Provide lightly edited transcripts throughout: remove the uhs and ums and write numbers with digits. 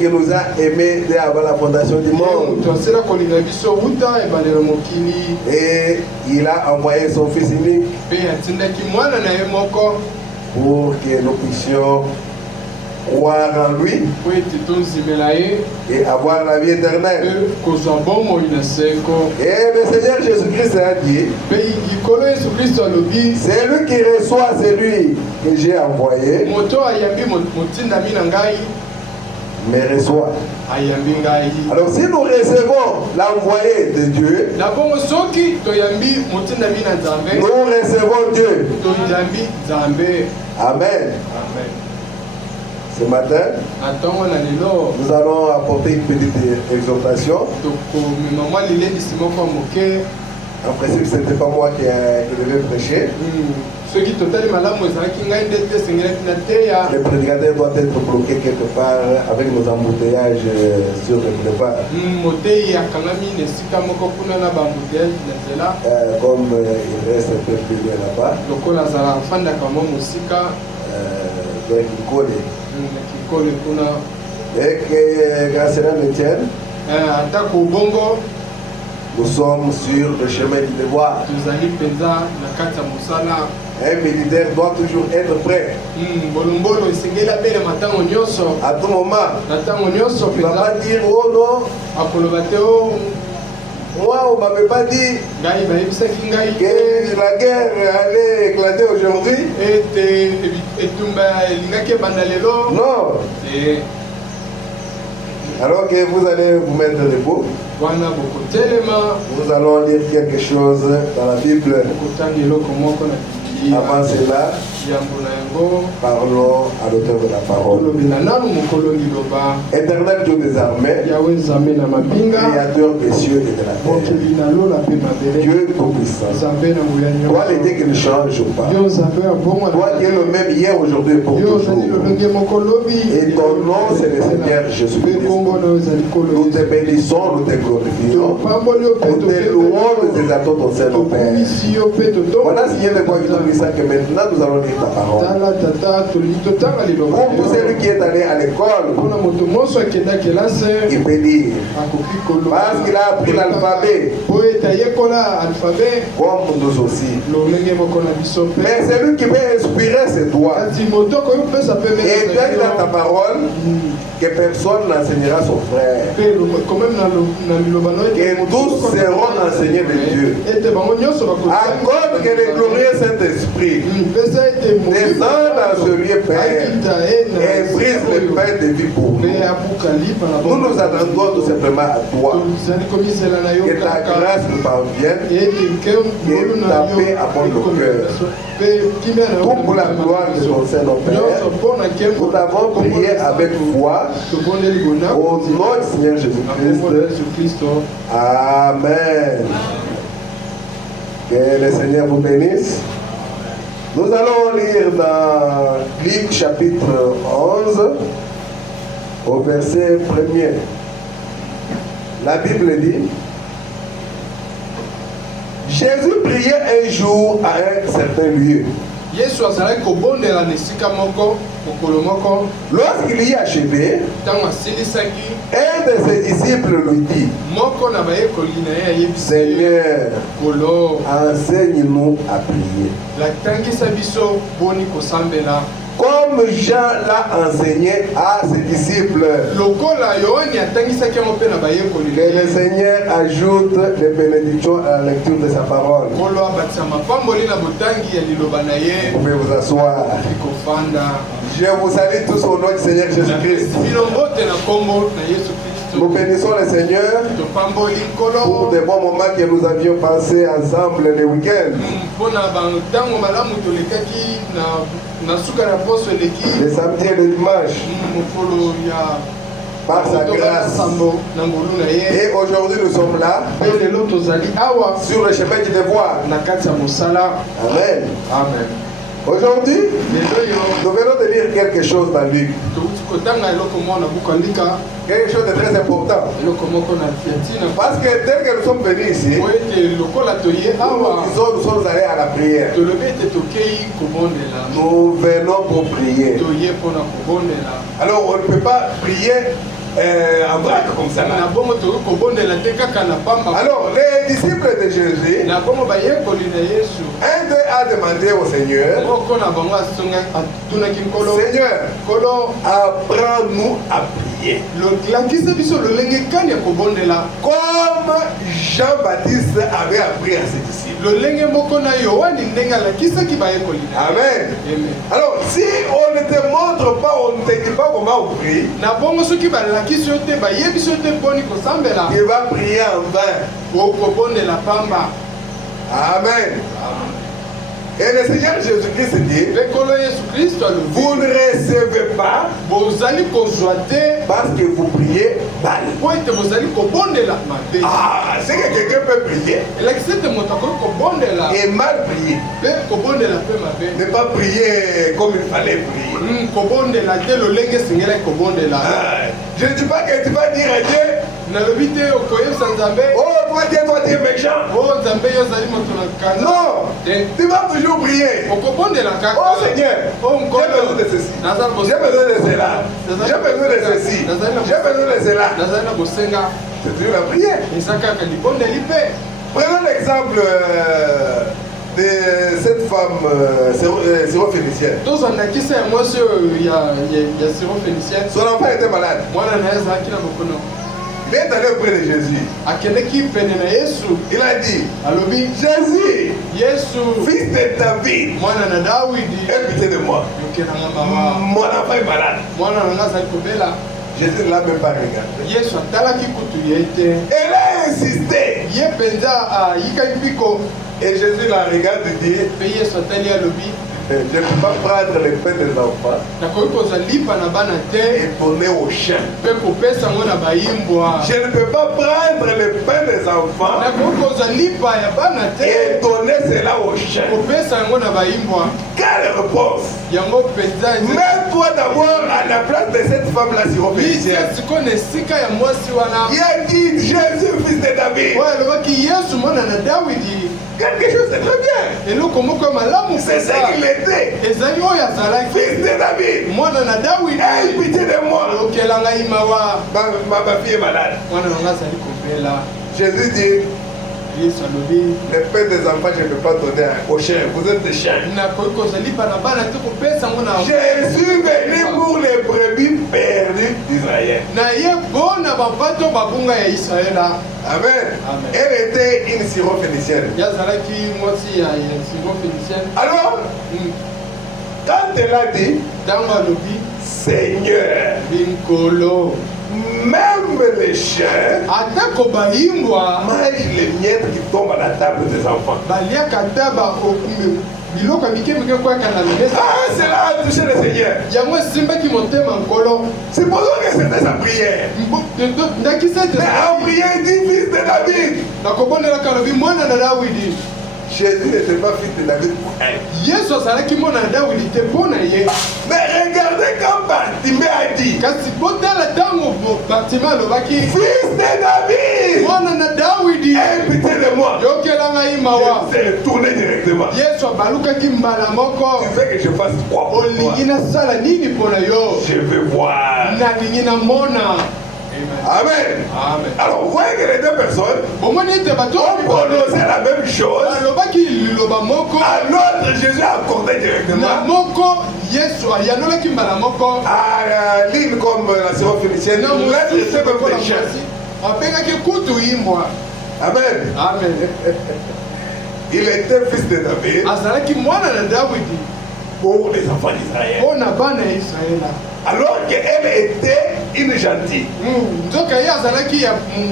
qui nous a aimés dès avant la fondation du monde. Et il a envoyé son Fils unique pour que nous puissions croire en lui et avoir la vie éternelle. Et le Seigneur Jésus-Christ a dit, c'est lui qui reçoit celui que j'ai envoyé, mais reçoit. Alors si nous recevons l'envoyé de Dieu, nous recevons Dieu. Amen. Ce matin, nous allons apporter une petite exhortation. En principe, ce n'était pas moi qui devais prêcher. Le prédicateur doit être bloqué quelque part avec nos embouteillages sur le boulevard. Comme il reste un peu plus loin là-bas. Et que grâce à le tienne, nous sommes sur le chemin du devoir. Un militaire doit toujours être prêt. À tout moment, il ne va pas dire oh non. Moi, on ne m'avait pas dit que la guerre allait éclater aujourd'hui. Non. Alors que vous allez vous mettre debout, nous allons lire quelque chose dans la Bible. Avant cela, parlons à l'auteur de la parole. Éternel Dieu des armées, créateur des cieux et de la terre, Dieu tout-puissant, toi les dieux qui ne changent pas, toi qui es le même hier, aujourd'hui et pour toujours. Et ton nom c'est le Seigneur Jésus-Christ. Nous te bénissons, nous te glorifions, nous te louons, nous exaltons ton Saint-Père. Voilà ce qui est de quoi que maintenant nous allons lire ta parole. Pour celui qui est allé à l'école, il peut dire, parce qu'il a appris l'alphabet, comme nous aussi. Mais celui qui veut inspirer ses doigts, et tu as dit dans ta parole que personne n'enseignera son frère, que tous seront enseignés de Dieu. Accorde que le glorieux Saint-Esprit descende dans ce lieu, Père, et brise le pain de vie pour nous. Nous nous attendons tout simplement à toi. Que ta grâce nous parvienne et ta paix abonde au cœur. Tout pour la gloire de ton Saint-Nom, Père. Nous avons prié avec foi au nom du Seigneur Jésus-Christ. Amen. Que le Seigneur vous bénisse. Nous allons lire dans Luc chapitre 11 au verset 1er. La Bible dit, Jésus priait un jour à un certain lieu. Lorsqu'il y achevé, un de ses disciples lui dit, Seigneur, enseigne-nous à prier, comme Jean l'a enseigné à ses disciples. Que le Seigneur ajoute les bénédictions à la lecture de sa parole. Vous pouvez vous asseoir. Je vous salue tous au nom du Seigneur Jésus-Christ. Nous bénissons le Seigneur pour des bons moments que nous avions passés ensemble le week-end. Le samedi et le dimanche. Par sa grâce. Et aujourd'hui nous sommes là sur le chemin du devoir. Amen. Amen. Aujourd'hui, nous venons de lire quelque chose dans Luc. Quelque chose de très important. Parce que dès que nous sommes venus ici, nous sommes allés à la prière. Nous venons pour prier. Alors on ne peut pas prier en vrac comme ça. Alors, les disciples de Jésus, un d'eux a demandé au Seigneur, Seigneur, apprends-nous à prier. Comme Jean-Baptiste avait appris à ses disciples. Amen. Alors, si on ne te montre pas, on ne te dit pas comment on prie, il va prier en vain. Amen. Et le Seigneur Jésus-Christ dit, vous ne recevez pas parce que vous priez mal. Ah, c'est que quelqu'un peut prier et mal prier. Ne pas prier comme il fallait prier. Je ne dis pas que tu vas dire à Dieu, oh, toi Dieu tu es méchant. Non, tu vas toujours prier. Oh Seigneur, j'ai besoin de ceci, j'ai besoin de cela, j'ai besoin de ceci, j'ai besoin de cela. C'est toujours la prière. Prenons l'exemple de cette femme syrophénicienne. Son enfant était malade. Il est allé auprès de Jésus. Il a dit, Jésus, fils de David, aie pitié de moi. Mon enfant est malade. Jésus ne l'a même pas regardé. Elle a insisté. Et Jésus la regarde et dit, je ne peux pas prendre le pain des enfants et donner aux chiens. Je ne peux pas prendre le pain des enfants et donner cela aux chiens. Quelle réponse? Mets-toi d'abord à la place de cette femme-là syrophénicienne. Il a dit Jésus, fils de David. Quelque chose de très bien. C'est ça qu'il était. Fils de David. Aie pitié de moi. Ma fille est malade. Jésus dit, le pain des enfants, je ne peux pas donner aux chiens. Vous êtes des chiens. Jésus est venu pour les brebis perdues d'Israël. Amen. Elle était une syrophénicienne. Alors, quand elle a dit, Seigneur, même les chiens mangent les miettes qui tombent à la table des enfants. Ah, cela a touché le Seigneur. C'est pour ça que c'était sa prière. Mais en prière, il dit fils de David. Jésus n'était pas fils de David pour elle. Mais regardez comme Bartimée a dit, fils de David, aie pitié de moi. Je s'est retourné directement. Tu veux que je fasse quoi pour toi? Je veux voir. Amen. Alors, vous voyez que les deux personnes ont prononcé la même chose. À l'autre, Jésus a accordé directement. À l'île comme la syrophénicienne, l'être c'est comme des chiens. Amen. Il était fils de David pour les enfants d'Israël. Alors qu'elle était une gentille,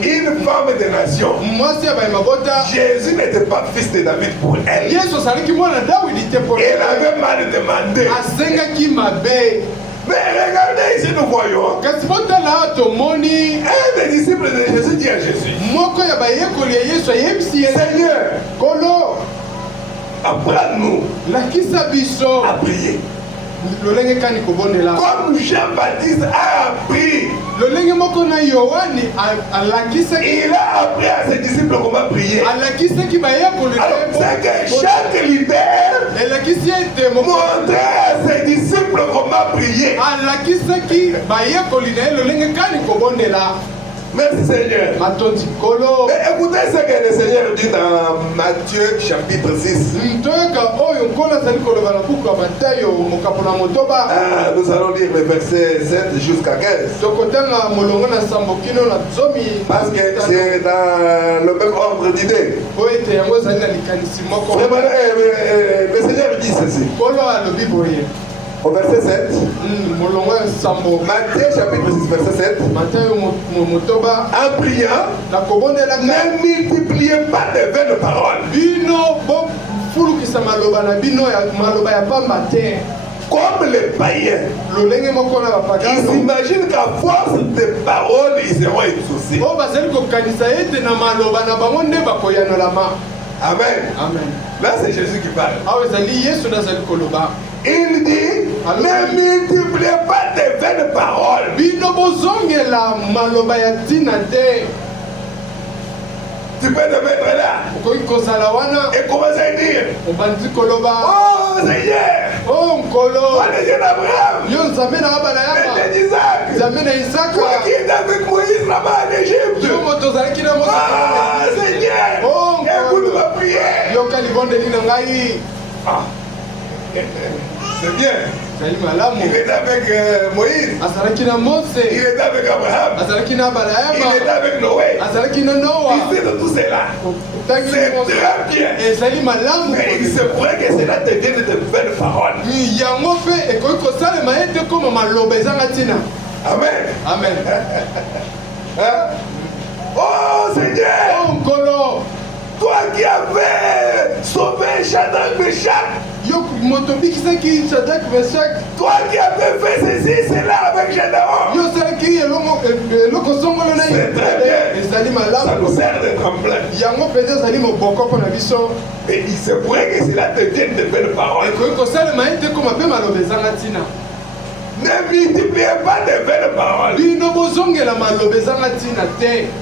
une femme de nation. Jésus n'était pas fils de David pour elle. Elle avait mal demandé. Mais regardez ici, nous voyons un des disciples de Jésus dit à Jésus, Seigneur, apprends-nous à prier. Comme Jean-Baptiste a appris Il a appris à ses disciples comment prier. Alors, c'est que chaque leader montrait à ses disciples comment prier. Merci Seigneur. Mais écoutez ce que le Seigneur dit dans Matthieu chapitre 6. Nous allons lire le verset 7 jusqu'à 15. Parce que c'est dans le même ordre d'idée. Le Seigneur dit ceci. Au verset 7, Matthieu chapitre 6, verset 7, en priant, ne multipliez pas de vaines paroles. Comme les païens, ils s'imaginent qu'à force de paroles, ils seront exaucés. Amen. Là, c'est Jésus qui parle. Il dit, ne multipliez pas de vaines paroles. Tu peux te mettre là et commencer à dire, oh Seigneur, toi le Dieu d'Abraham, le Dieu d'Isaac, toi qui es avec Moïse là-bas en Égypte, oh Seigneur, écoute ma prière. C'est bien. Il était avec Moïse. Il était avec Abraham. Il était avec Noé. Il était de tout cela. C'est très bien. Mais il se pourrait que cela devienne de belles paroles. Amen. Amen. Oh Seigneur. Toi qui avais sauvé Shadrach, Meshach. Toi qui avais fait ceci, cela avec Gédéon. C'est très bien. Ça nous sert de tremplin. Mais il se pourrait que cela devienne de belles paroles. Ne multipliez pas de belles paroles.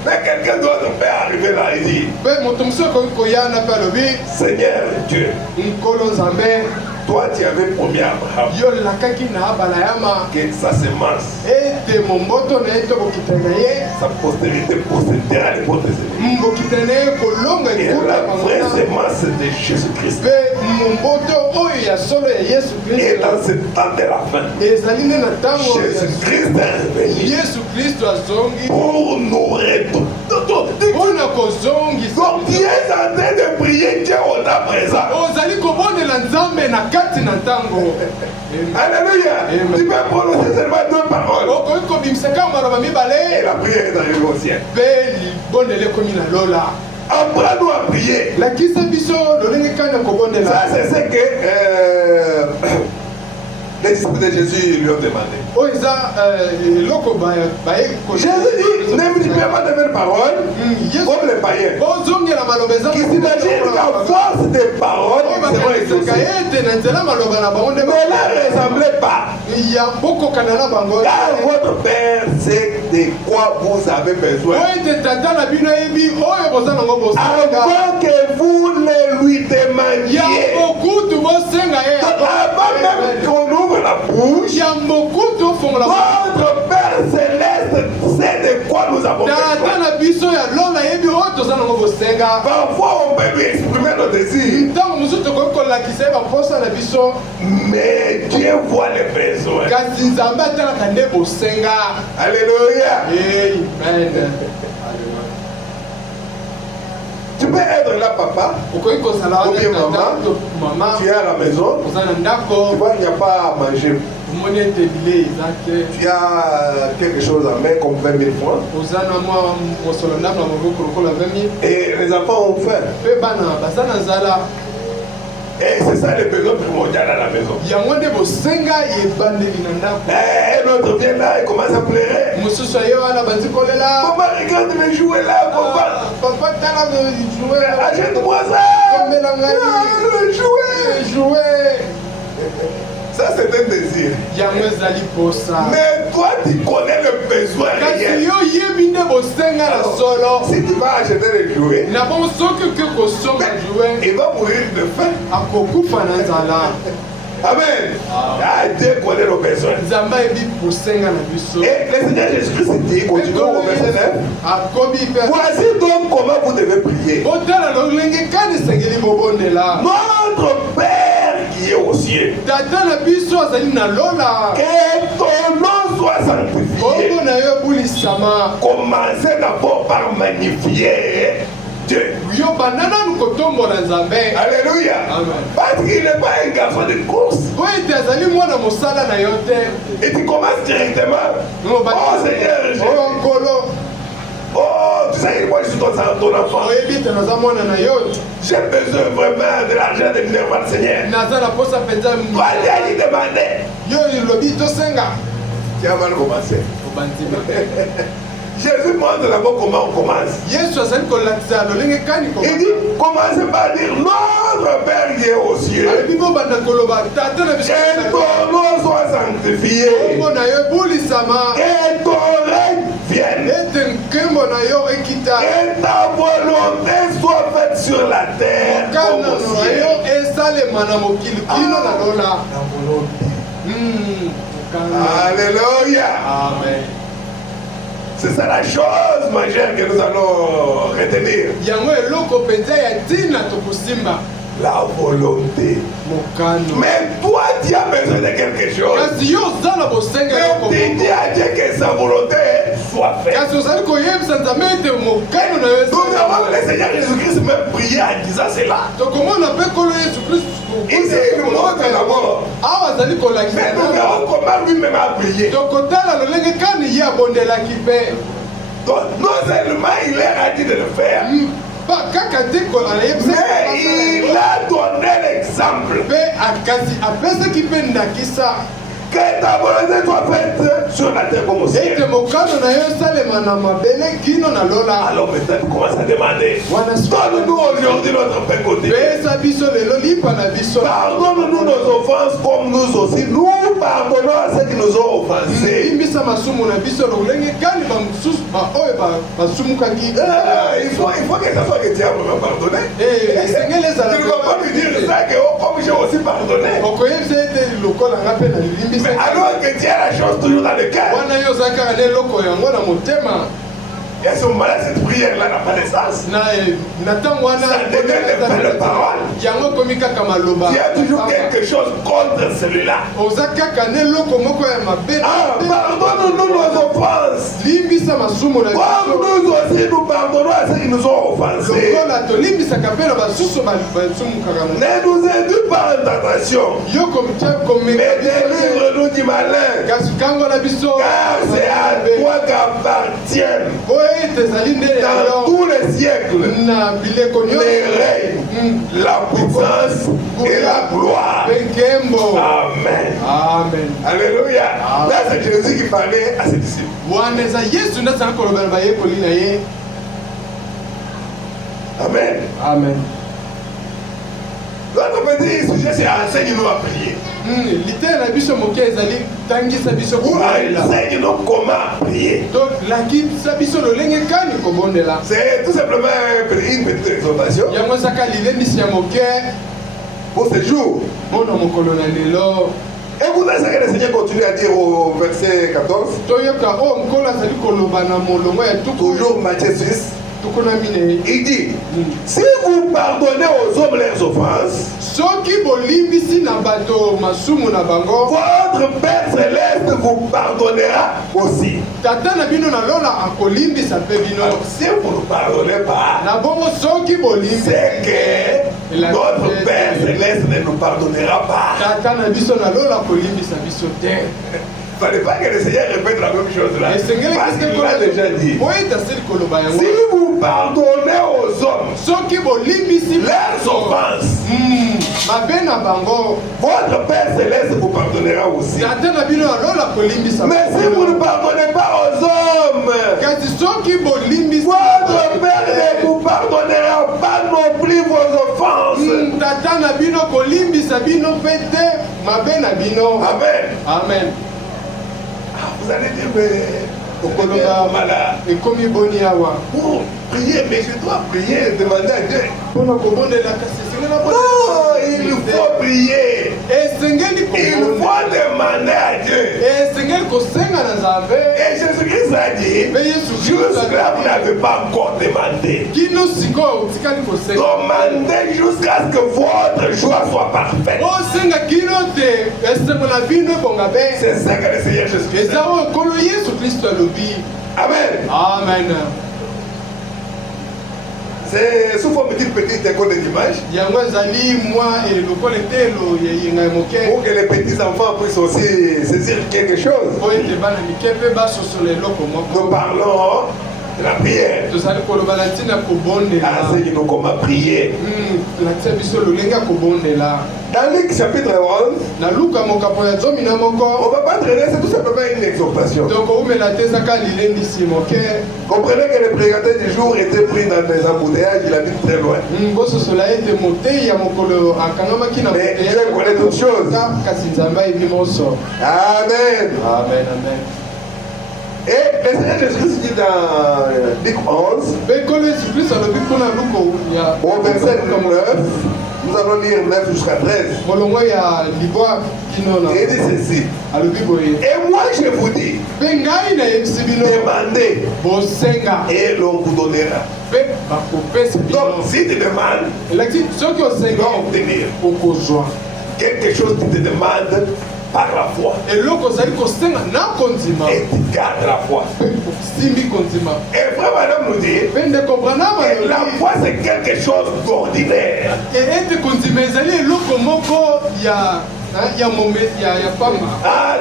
Mais quelqu'un d'autre peut arriver là et dire, Seigneur Dieu, toi tu avais promis à Abraham que sa semence, sa postérité possédera les portes des ennemis. Et la vraie semence de Jésus-Christ. Et dans ce temps de la fin, Jésus-Christ est revenu pour nous retourner. Donc tu es en train de prier Dieu au temps présent. Alléluia. Tu peux prononcer seulement deux paroles. Et la prière est arrivée au ciel. Apprends-nous à prier. Ça, c'est ce que les disciples de Jésus lui ont demandé. Jésus dit, ne multipliez pas de belles paroles comme les païens qui s'imaginent qu'à force de paroles, ils seront exaucés. Mais là, ne ressemblez pas. Car votre Père sait de quoi vous avez besoin. Avant que vous ne lui demandiez. Avant même qu'on ouvre la bouche, votre Père Céleste sait de quoi nous avons besoin. Parfois on peut lui exprimer nos désirs, mais Dieu voit les besoins. Alléluia. Amen. Tu peux être là, papa, ou bien maman, tu es à la maison, tu vois qu'il n'y a pas à manger. Tu as quelque chose à mettre comme 20 000 francs. Et les enfants ont faim. Et c'est ça le besoin primordial à la maison. Et l'autre vient là et commence à pleurer. Maman, regarde mes jouets là, papa. Achète-moi ça. Le jouet. Ça Ça, c'est un désir. Mais toi, tu connais le besoin réel. Si tu vas acheter les jouets, il va mourir de faim. Amen. Ah, Dieu connaît nos besoins. Et le Seigneur Jésus-Christ dit, continue au verset 9. Voici donc comment vous devez prier. Notre Père qui est aux cieux, que ton nom soit sanctifié. Commencez d'abord par magnifier Dieu. Alléluia. Parce qu'il n'est pas un garçon de course. Et tu commences directement. Oh Seigneur Jésus. Oh, tu sais, moi je suis ton enfant. J'ai besoin vraiment de l'argent de venir voir le Seigneur. Toi, tu lui demander. Tu as mal commencé. Jésus montre d'abord comment on commence. Il dit, commencez par dire notre Père qui est aux cieux. Que ton nom soit sanctifié. Que ton règne vienne. Que ta volonté soit faite sur la terre comme au ciel. Alléluia. Amen. C'est ça la chose majeure que nous allons retenir. La volonté. Mais toi, tu as besoin de quelque chose. Mais tu dis à Dieu que sa volonté soit faite. Nous avons le Seigneur Jésus-Christ même prié en disant cela. Ici, il nous montre d'abord. Mais nous verrons comment lui-même a prié. Donc, non seulement il leur a dit de le faire, mais il a donné l'exemple. Que ta volonté soit faite sur la terre comme au ciel. Alors maintenant tu commences à demander, donne-nous aujourd'hui notre pain quotidien. Pardonne-nous nos offenses comme nous aussi nous pardonnons à ceux qui nous ont offensés. Il faut que ça soit que Dieu a vraiment pardonné. Tu ne vas pas lui dire ça que comme j'ai aussi pardonné. Mais alors que Dieu a la chose toujours dans le cœur. Et à ce moment-là, cette prière-là n'a pas de sens. Ça devient de belles paroles. Il y a toujours quelque chose contre celui-là. Pardonne-nous nos offenses. Comme nous aussi nous pardonnons à ceux qui nous ont offensés. Ne nous induis pas en tentation, mais délivre-nous du malin. Car c'est à toi qu'appartiennent dans tous les siècles les règnes, la puissance et la gloire. Amen. Amen. Alléluia. Là, c'est Jésus qui parlait à ses disciples. Amen. Amen. L'autre petit sujet, c'est enseigne-nous à prier. Ou enseigne-nous comment prier. C'est tout simplement une petite exhortation pour ce jour. Et vous savez ce que le Seigneur continue à dire au verset 14. Toujours Matthieu 6. Il dit, si vous pardonnez aux hommes leurs offenses, votre Père Céleste vous pardonnera aussi. Alors, si vous ne pardonnez pas, c'est que notre Père Céleste ne nous pardonnera pas. Il ne fallait pas que le Seigneur répète la même chose là. Parce qu'il l'a déjà dit. Si vous pardonnez aux hommes leurs offenses, votre Père Céleste vous pardonnera aussi. Mais si vous ne pardonnez pas aux hommes, votre Père ne vous pardonnera pas non plus vos offenses. Amen. Amen. Vous allez dire, mais pour prier, mais je dois prier, demander à Dieu. Non, il faut prier. Il faut demander à Dieu. Et Jésus-Christ a dit, jusque-là, vous n'avez pas encore demandé. Demandez jusqu'à ce que votre joie soit parfaite. C'est ça que le Seigneur Jésus-Christ a dit. Amen. Amen. C'est sous forme d'une petite école d'image. Pour que les petits enfants puissent aussi saisir quelque chose. Nous parlons de la prière. Enseigne-nous comment prier. Dans Luc chapitre 11, on ne va pas traîner, c'est tout simplement une exhortation. Comprenez que le prédicateur du jour était pris dans des embouteillages, il habite très loin. Mais Dieu connaît toutes choses. Amen. Amen, amen. Et le Seigneur Jésus-Christ dit dans Luc 11, au verset 9, nous allons lire 9 jusqu'à 13. Et il dit ceci. Et moi je vous dis, demandez et l'on vous donnera. Donc si tu demandes, tu dois obtenir quelque chose qui te demande par la foi. Et tu gardes la foi. Et frère madame nous dit, la foi c'est quelque chose d'ordinaire.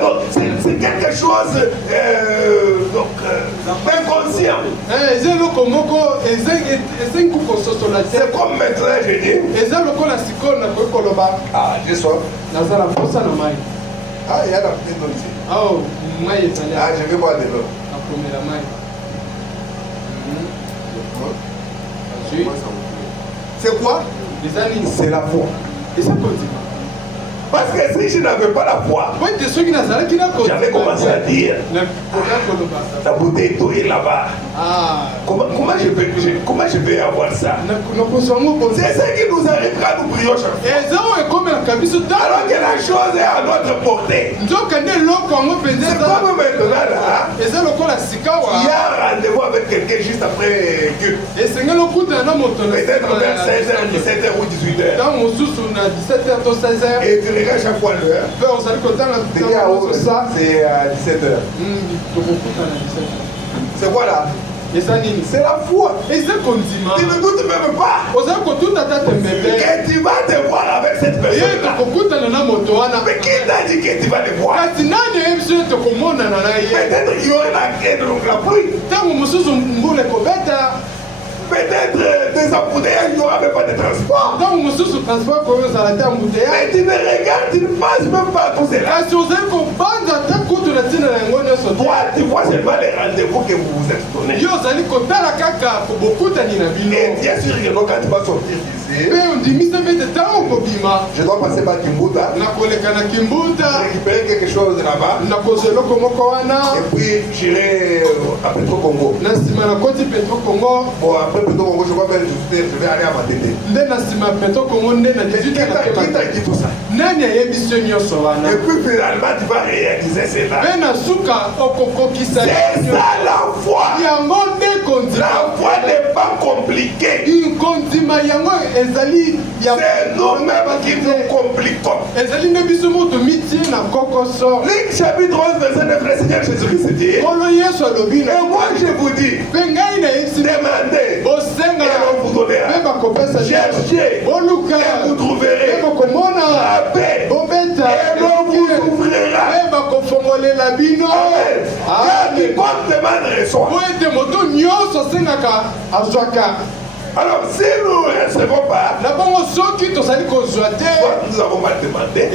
Donc c'est quelque chose d'inconscient. C'est comme maintenant je dis, j'ai soif. Ah, il y a la petite d'eau ici. Ah, je vais boire de l'eau. C'est quoi? C'est la foi. Parce que si je n'avais pas la foi, j'avais commencé à dire, la bouteille d'eau est là-bas. Comment je vais avoir ça? C'est ce qui nous arrive quand nous prions chaque fois. Alors que la chose est à notre portée. C'est comme maintenant là, il y a un rendez-vous avec quelqu'un juste après Dieu. Peut-être vers 16h, 17h ou 18h. Et tu regardes chaque fois l'heure. C'est à 17h. C'est quoi là? C'est la foi. Tu ne doutes même pas que tu vas te voir avec cette personne. Mais qui t'a dit que tu vas le voir? Peut-être qu'il y aura la crainte, donc la pluie. Peut-être des embouteillages, il n'y aura même pas de transport. Mais tu me regardes, tu ne penses même pas à tout cela. Toi, tu vois seulement les rendez-vous que vous vous êtes donnés. Et bien sûr, quand tu vas sortir d'ici, je dois passer par Kimbuta, récupérer quelque chose là-bas, et puis j'irai à Petro Congo. Bon, après Petro Congo, je vais faire je vais aller à Matete. Qui t'a dit tout ça? Et puis finalement, tu vas réaliser cela. C'est ça la foi. La foi n'est pas compliquée. C'est nous-mêmes qui nous compliquons. Luc chapitre 11, verset 9, le Seigneur Jésus-Christ dit, et moi je vous dis, demandez et on vous donnera. Cherchez et vous trouverez. Frappez et l'on vous ouvrira. Car quiconque demande reçoit. Alors si nous ne recevons pas, soit nous avons mal demandé,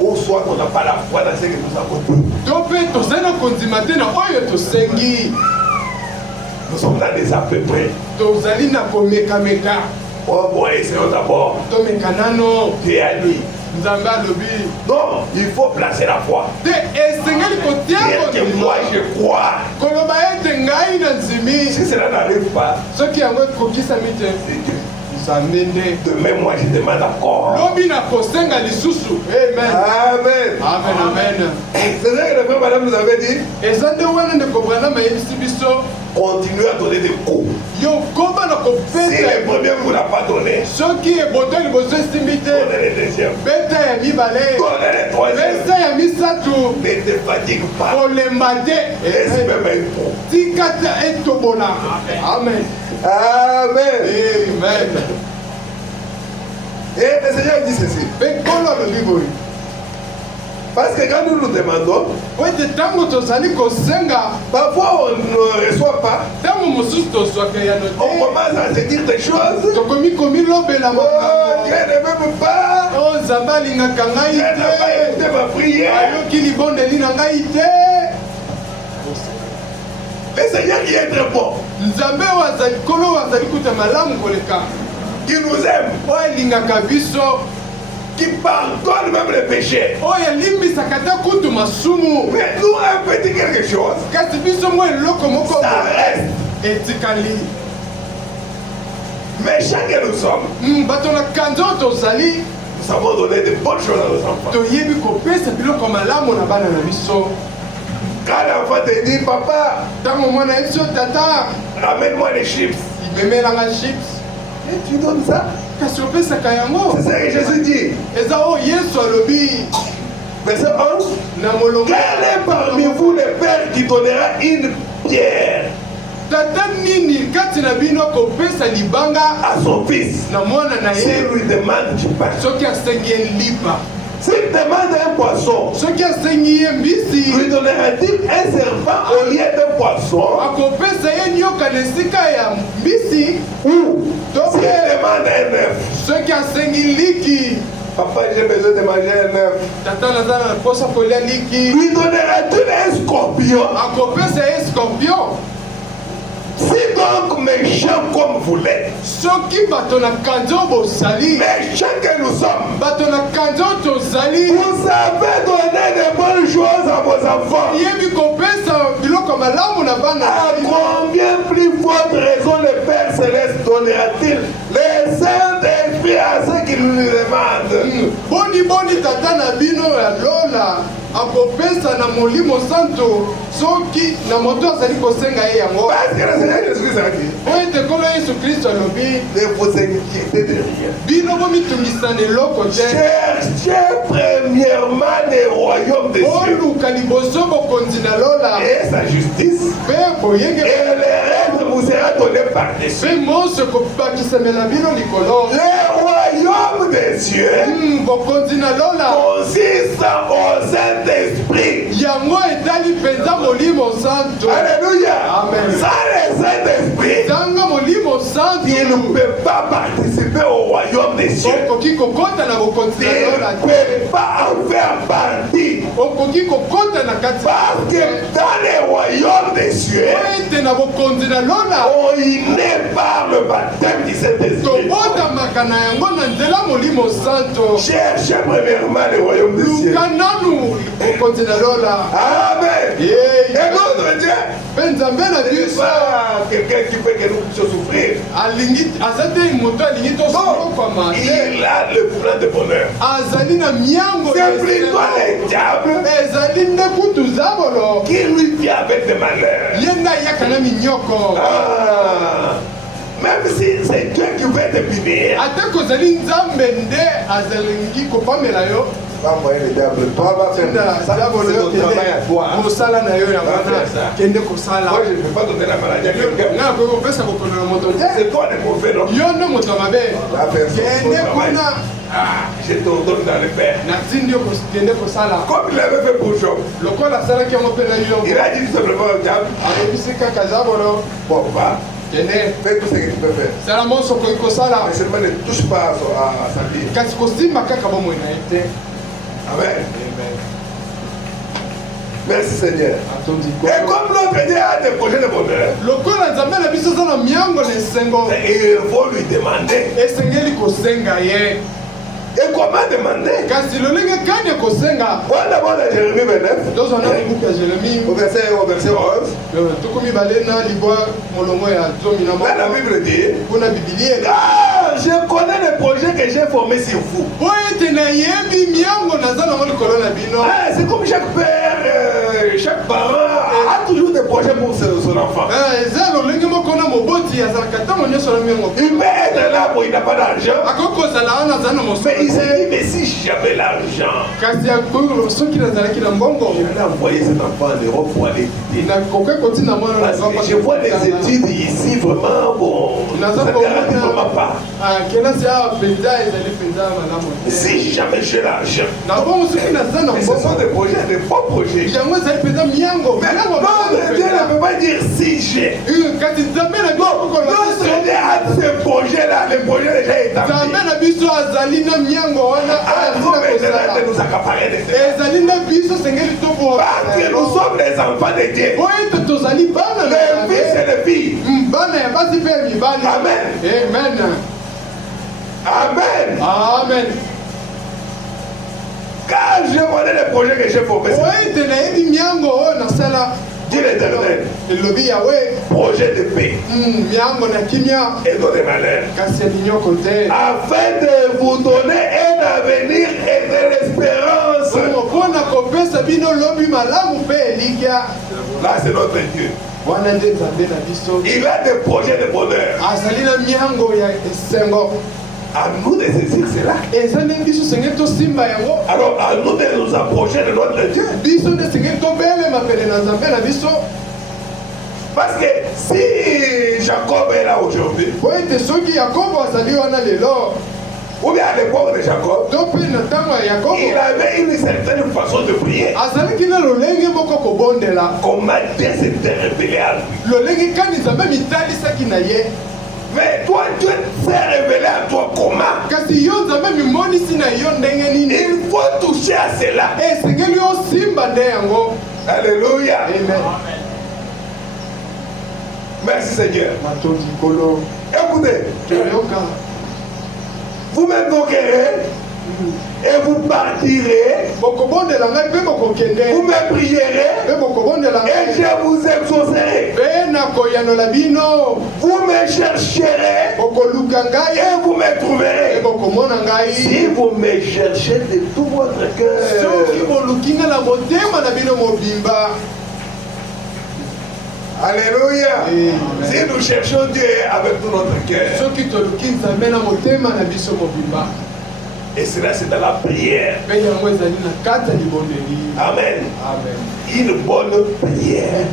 ou soit on n'a pas la foi dans ce que nous avons dit. Nous sommes dans des à peu près. Oh bon, essayons d'abord. Dieu a dit. Non, il faut placer la foi. Dire que moi je crois. Si cela n'arrive pas, c'est Dieu. Demain, moi je demande encore. Amen. Amen, amen. C'est vrai que le frère madame nous avait dit. Continuez à donner des coups. Si le premier ne vous l'a pas donné, donnez le deuxième. Donnez le troisième. Ne te fatigue pas. Laisse même un coup. Amen. Amen. Amen. Et le Seigneur dit ceci. Parce que quand nous nous demandons, parfois on ne reçoit pas, on commence à se dire des choses. Oh, Dieu ne m'aime pas. Dieu n'a pas écouté ma prière. Le Seigneur qui est très bon, qui nous aime, qui pardonne même les péchés. Mais nous, un petit quelque chose, ça reste. Méchants que nous sommes, nous savons donner de bonnes choses à nos enfants. Quand l'enfant te dit, papa, ramène-moi les chips. Et tu donnes ça. C'est ça que Jésus dit. Verset 11. Quel est parmi vous le père qui donnera une pierre à son fils s'il lui demande du pain? S'il demande un poisson, lui donnera-t-il un serpent au lieu d'un poisson? Ou s'il demande un œuf, papa, j'ai besoin de manger un œuf, lui donnera-t-il un scorpion? Si donc méchants comme vous l'êtes, méchants que nous sommes, vous savez donner de bonnes choses à vos enfants, à combien plus forte raison le Père Céleste donnera-t-il les Saint-Esprit à ceux qui lui demandent? akopesa na molimo santo soki na moto azali kosenga ye yango. Parce que le Seigneur Jésus a dit, oyo tekolo Yesu Kristo alobi, ne vous inquiétez de rien. bino bomitungisa na eloko te. Cherchez premièrement le royaume de Dieu oluka liboso bokonzi na lola et sa justice, mpe boyenge et le reste vous sera donné par-dessus. mpe monso kobakisamela bino likolo. Le royaume des cieux bokonzi na lola consiste au Saint-Esprit. yango etali mpenza molimo santo. Alléluia. Amen. Sans le Saint-Esprit, zanga molimo santo il ne peut pas participer au royaume des cieux. okoki kokota na bokonzi Il na ne lola te. peut pas en faire partie. okoki kokota na kati Parce que dans le royaume des cieux, ete na bokonzi na lola on y naît par le baptême du Saint-Esprit. tobotamaka na yango na nzela molimo santo. Cherchez premièrement le royaume des cieux. luka nanu bokonzi na lola. Amen. Ye- Et notre Dieu, mpe nzambe na ce n'est biso pas quelqu'un qui fait que nous puissions souffrir. alingi aza te moto alingi Non, tosokwama te. il a le plan de bonheur. azali na miango C'est plutôt le diable ezali nde kutu zabolo qui lui vient avec des malheurs. ye nde ayaka na minyoko. Ah. Même si c'est Dieu qui veut te punir, ate kozali nzambe nde azalingi kopamela yo va envoyer le diable. Toi, va faire ça. C'est ton travail à toi. Hein. kosala na yo yango Va wana faire ça. kende kosala. Moi, je ne peux pas donner la maladie à quelqu'un. nga koki kopesa bokono na moto te. C'est toi le mauvais, non? yo nde moto mabe Va faire son kende travail. kuna Ah, je t'ordonne dans le Père. natindi yo kende kosala Comme il avait fait pour Job, lokola asalaki yango mpe na yo il a dit tout simplement au diable, ayebisi kaka zabolo bon, va, kende fais tout ce que tu peux faire. sala monso okoki kosala Mais seulement ne touche pas à sa vie. kasi kosimba kaka bomoi na ye te. Amen. Merci Seigneur. Et comme l'autre Dieu a des projets de bonheur, il faut lui demander. Et comment demander? On demande à Jérémie 29, au verset 11. La Bible dit, ah, je connais les projets que j'ai formés sur vous. Ah, c'est comme chaque père, chaque parent a toujours des projets pour son enfant. Il peut être là où il n'a pas d'argent. Mais il s'est dit, mais si j'avais l'argent, je vais envoyer cet enfant en Europe pour aller étudier. Parce que je vois les études ici vraiment, bon, ça ne garantit vraiment pas. Si jamais j'ai l'argent, mais ce sont des projets, des faux projets. Notre Dieu ne peut pas dire si j'ai. Notre Dieu a ces projets-là, les projets déjà établis. De nous accaparer de parce que nous sommes les enfants de Dieu. Les fils et les filles. Amen. Amen. Amen. Car je connais les projets que j'ai formés. Dit l'Éternel, projet de paix et non de malheur, afin de vous donner un avenir et de l'espérance. Là, c'est notre Dieu. Il a des projets de bonheur. À nous de saisir cela. Alors, à nous de nous approcher de notre Dieu. Parce que si Jacob est là aujourd'hui, ou bien à l'époque de Jacob, il avait une certaine façon de prier. Comment Dieu s'était révélé à lui. Mais toi, Dieu s'est révélé à toi comment? Il faut toucher à cela. Alléluia. Amen. Merci Seigneur. Écoutez, vous m'invoquerez et vous partirez. Vous me prierez et je vous exaucerai. Vous me chercherez et vous me trouverez. Si vous me cherchez de tout votre cœur. Alléluia. Si nous cherchons Dieu avec tout notre cœur. Et cela c'est dans la prière. Amen. Une bonne prière.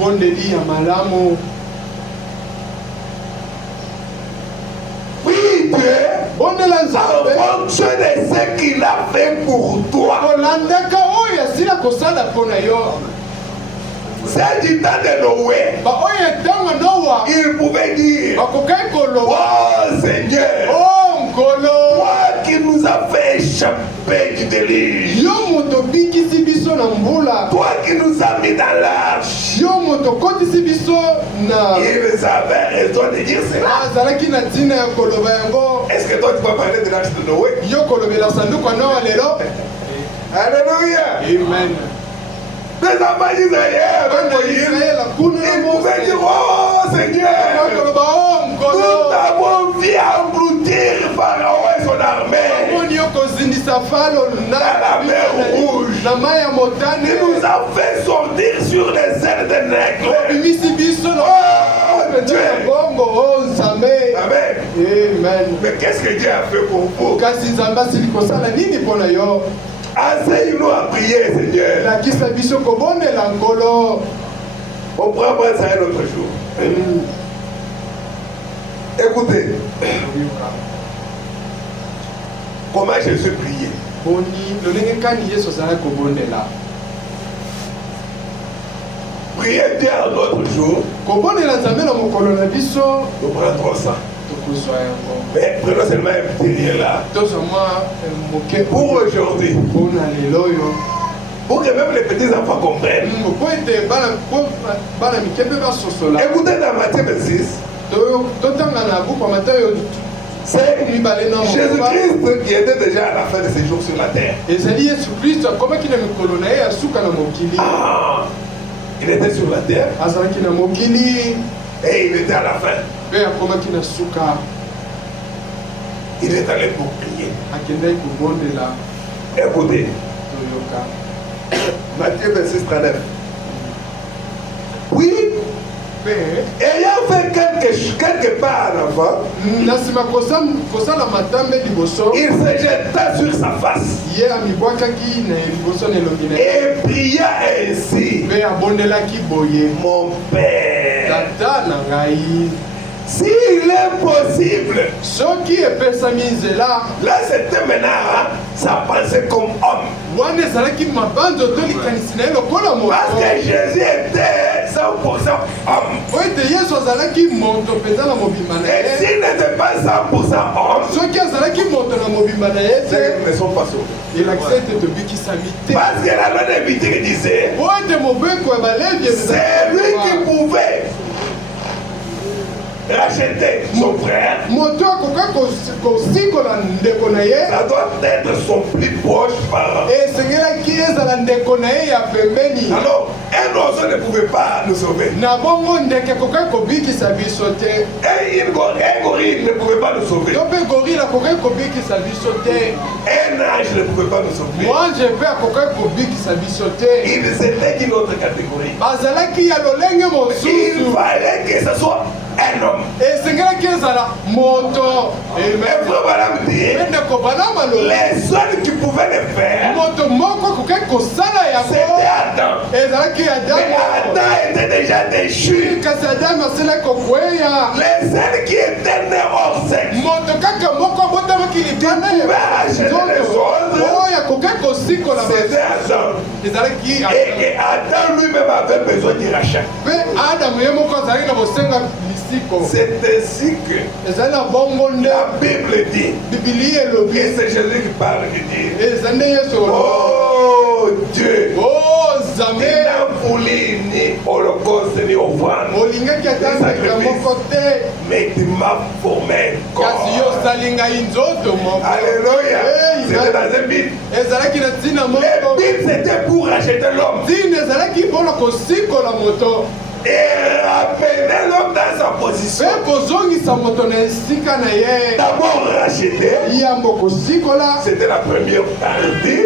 Prie Dieu en fonction de ce qu'il a fait pour toi. C'est du temps de Noé. Il pouvait dire, oh Seigneur, toi qui nous as fait échapper du déluge, toi qui nous as mis dans l'arche, ils avaient raison de dire cela. Est-ce que toi tu peux parler de l'arche de Noé? Alléluia. Amen. Des enfants d'Israël, ils pouvaient dire, oh Seigneur, nous avons vu engloutir Pharaon et son armée dans la mer Rouge. Il nous a fait sortir sur les ailes des nègres. Oh Dieu. Amen. Mais qu'est-ce que Dieu a fait pour vous? Enseigne-nous à prier, Seigneur. On pourra prendre ça un autre jour. Écoutez. Comment Jésus priait. Priez Dieu un autre jour. Nous prendrons ça. Mais prenons seulement un petit rien là. Pour aujourd'hui. Pour que même les petits enfants comprennent. Écoutez dans Matthieu 26. C'est Jésus-Christ qui était déjà à la fin de ses jours sur la terre. Ah, il était sur la terre. Et il était à la fin. Il est allé pour prier. Écoutez. Matthieu 26, 39. Oui. Ayant fait quelque part avant, il se jeta sur sa face et pria ainsi: mon Père, s'il est possible. Là c'était maintenant sa pensée comme homme. Parce que Jésus était 100% homme. Et s'il n'était pas 100% homme, ces ne sont pas sauvés. Parce que la loi de Lévitique disait, c'est lui qui pouvait racheter son frère. Ça doit être son plus proche parent. Alors, un oiseau ne pouvait pas nous sauver. Un gorille ne pouvait pas nous sauver. Un âge ne pouvait pas nous sauver. Ils étaient d'une autre catégorie. Il fallait que ce soit un homme. Et frère Balaam dit, les seuls qui pouvaient le faire, c'était Adam. Mais Adam était déjà déchu. Les seuls qui étaient nés hors sexe pouvaient racheter les autres. C'était Adam. Et Adam lui-même avait besoin du rachat. C'est ainsi que la Bible dit, et c'est Jésus qui parle, qui dit, oh Dieu, il n'a voulu ni holocauste ni offrande, mais tu m'as formé un corps. Alléluia. C'était dans un but. Le but c'était pour racheter l'homme et ramener l'homme dans sa position. D'abord racheter, c'était la première partie,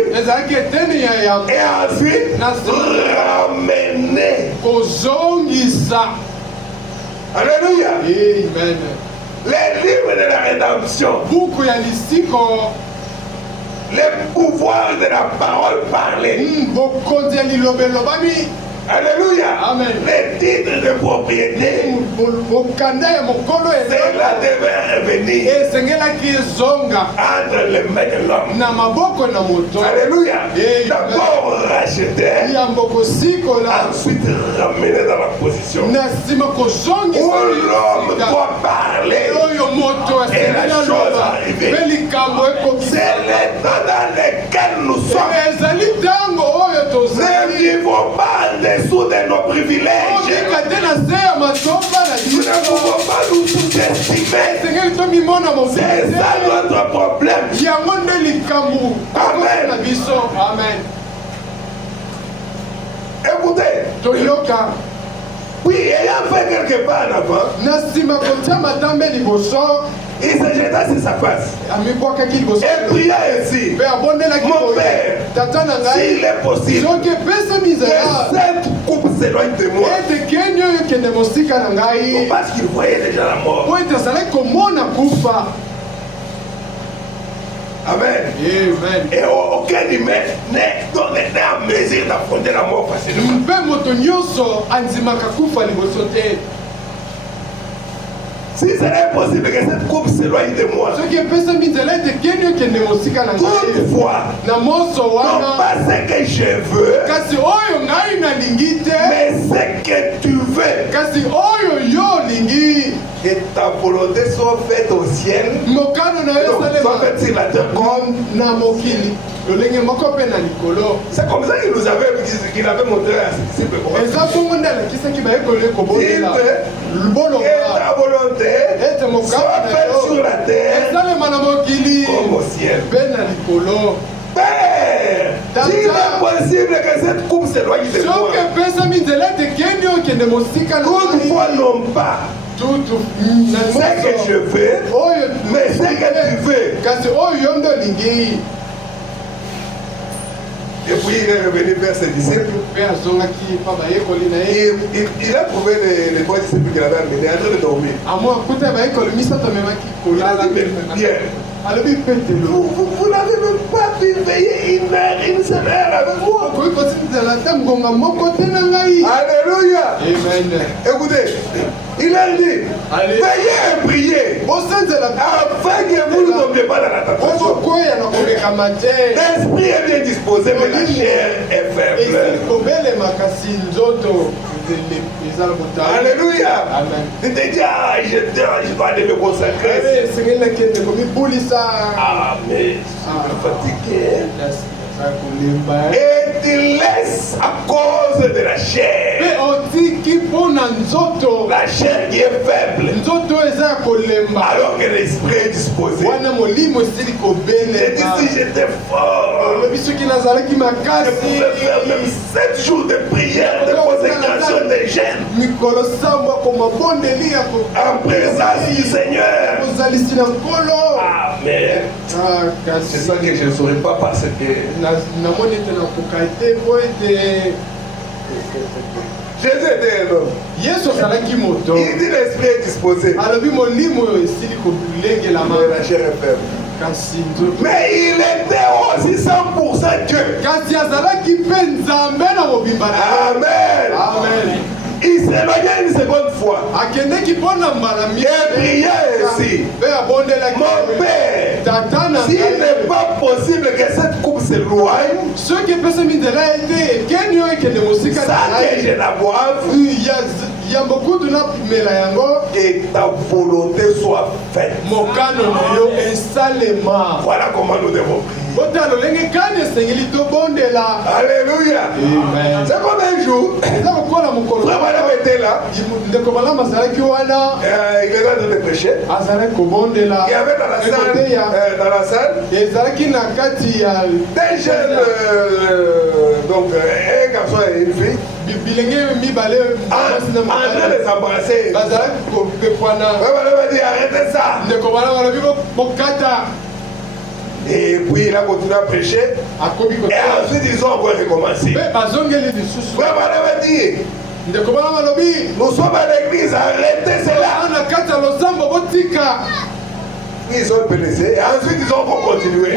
et ensuite ramener. Alléluia. Amen. Les livres de la rédemption, les pouvoirs de la parole parlée. Alléluia. Amen. Les titres de propriété, cela devait revenir entre les mains de l'homme. Alléluia. D'abord racheter, ensuite ramener dans la position où l'homme doit parler et la chose arriver. C'est l'état dans lequel nous sommes. Ne vivons pas dessous de nos privilèges. Nous ne pouvons pas nous sous-estimer. C'est ça notre problème. Amen. Écoutez, oui, ayant fait quelque part en avant, il se jeta sur sa face et pria ainsi: mon Père, s'il est possible que cette coupe s'éloigne de moi. Parce qu'il voyait déjà la mort. Amen. Amen. Et aucun humain n'est en mesure d'affronter la mort facilement. Si ce n'est possible que cette coupe s'éloigne de moi, toutefois, non pas ce que je veux, mais ce que tu veux. Et ta volonté soit faite au ciel. Soit faite sur la terre comme. C'est comme ça qu'il nous avait montré à ses disciples. Et ta volonté soit faite sur la terre comme au ciel. Père, s'il est possible que cette coupe s'éloigne de moi. Toutefois non pas ce que je veux, mais ce que tu veux. Et puis il est revenu vers ses disciples. Il a trouvé les trois disciples qu'il avait amenés en train de dormir. Il a dit, mais Pierre, vous n'avez même pas pu veiller une seule heure avec moi. Alléluia. Amen. Écoutez, il a dit, veillez et priez afin que vous ne tombiez pas dans la tentation. L'esprit est bien disposé, mais la chair est faible. Alléluia. Tu te dis, je dois aller me consacrer. Ah, mais je suis fatigué. Et tu laisses à cause de la chair. La chair qui est faible. Alors que l'esprit est disposé. Je dis si j'étais fort, je pouvais faire même 7 jours de prière, de consécration, de jeûne. En présence du Seigneur. Amen. C'est ça que je ne saurais pas parce que Jésus était un homme. Il dit l'esprit est disposé. Mais la chair est faible. Mais il était aussi 100% Dieu. Amen. Amen. Il s'éloignait une seconde fois. Et priait ainsi. Mon Père, s'il n'est pas possible que cette coupe s'éloigne, sans que je la boive, que ta volonté soit faite. Voilà comment nous devons prier. Alléluia. C'est comme un jour, vraiment était là. Il était en train de prêcher. Il y avait dans la salle des jeunes, donc un garçon et une fille, en train de s'embrasser. Vraiment dit arrêtez ça. Et puis il a continué à prêcher. Et ensuite ils ont encore recommencé. Vraiment dit, nous sommes à l'église, arrêtez cela. Ils ont blessé et ensuite ils ont encore continué.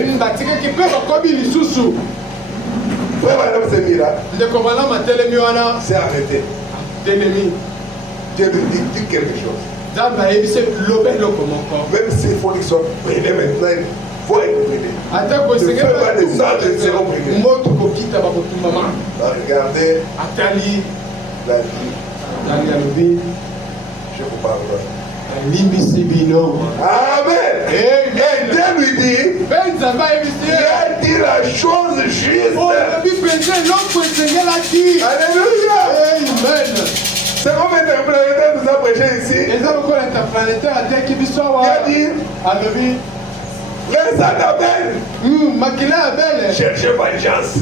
Frère Madame Semira s'est arrêté. Dieu lui dit quelque chose. Même s'il faut qu'il soit privé maintenant, il faut être privé. Ne fais pas des actes de zéro privé. Regardez la vie. Je vous parle. Amen. Et Dieu lui dit, il a dit la chose juste. Alléluia. Amen. C'est comme l'interpréteur nous a prêché ici. Il a dit, les Anabel cherchez vengeance.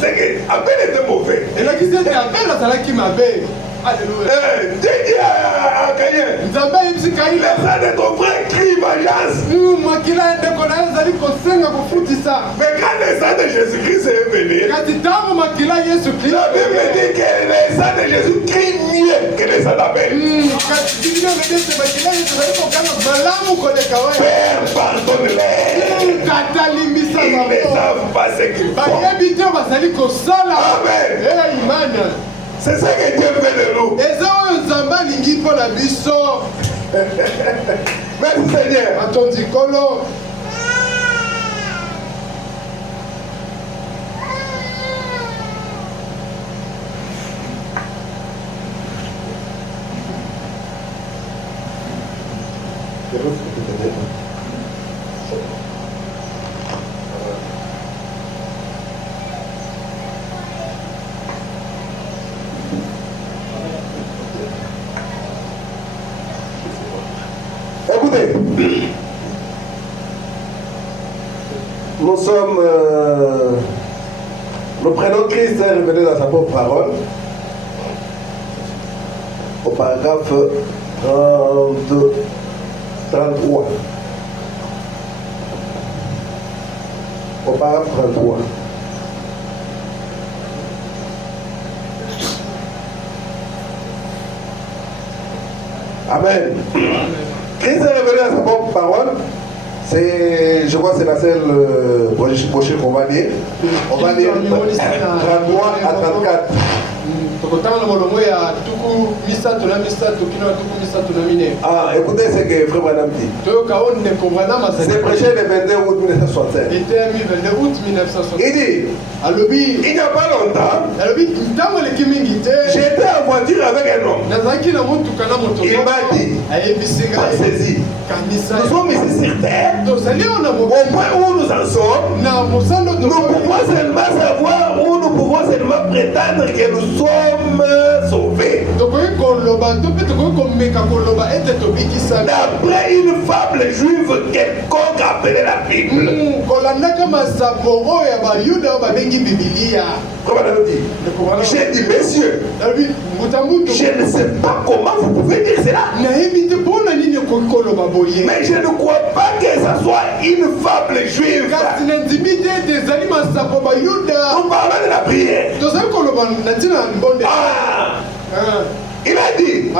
C'est que Abel était mauvais. Dieu dit à Caïn, les âmes de ton frère crient vengeance. Mais quand les âmes de Jésus-Christ est venu, la Bible dit que les âmes de Jésus crient mieux que les âmes d'Abel. Père, pardonne-les. Ils ne savent pas ce qu'ils font. Amen. C'est ça que Dieu fait de nous. Merci Seigneur. Écoutez, nous sommes, nous prenons Christ révélé dans sa propre parole, au paragraphe 33. Au paragraphe 33. Amen. Christ est révélé à sa propre parole. C'est, je crois que c'est la seule prochaine qu'on va lire. On va lire 33 à 34. Ah, écoutez ce que Frère Branham dit. C'est prêché le 22 août 1965. Il dit, il n'y a pas longtemps, j'étais en voiture avec un homme. Il m'a dit, pensez-y, nous sommes ici sur terre, au point où nous en sommes, nous pouvons seulement savoir où nous pouvons seulement prétendre que nous sommes sauvés. D'après une fable juive quelconque appelée la Bible. J'ai dit, messieurs, je ne sais pas comment vous pouvez dire cela. Mais je ne crois pas que ce soit une fable juive. On parle de la prière. Il a dit,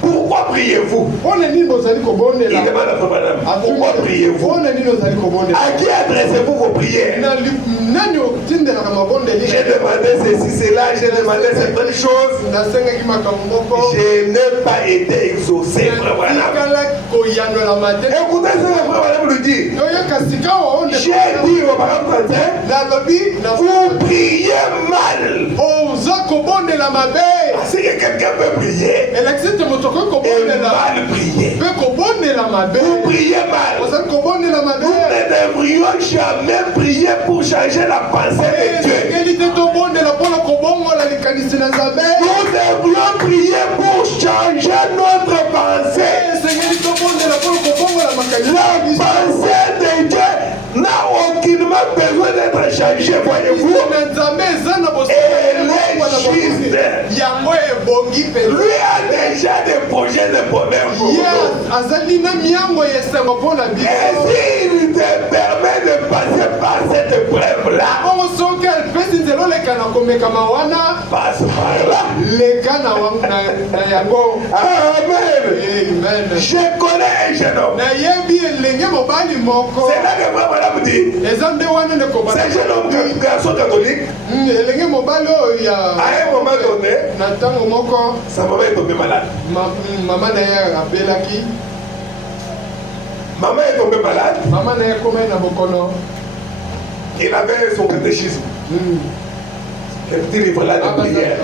pourquoi priez-vous? Il demande à Frère Branham, pourquoi priez-vous? À qui adressez-vous vos prières? J'ai demandé ceci, cela, j'ai demandé certaines choses. Je n'ai pas été exaucé, Frère Branham. Écoutez ce que Frère Branham nous dit. J'ai dit au paragraphe 35, vous priez mal. Si quelqu'un peut prier et mal prier, vous priez mal. Nous ne devrions jamais prier pour changer la pensée de Dieu. Nous devrions prier pour changer notre pensée. La pensée de Dieu n'a aucunement besoin d'être changée, voyez-vous. Elle est juste. Lui a déjà des projets de bonheur pour nous. Et s'il te permet de passer par cette épreuve-là, passe par là. Amen. Je connais un jeune homme. C'est là que Frère Branham dit. C'est un jeune homme, garçon catholique. À un moment donné, sa maman est tombée malade. Maman est tombée malade. Il avait son catéchisme. Le petit livre-là de prière.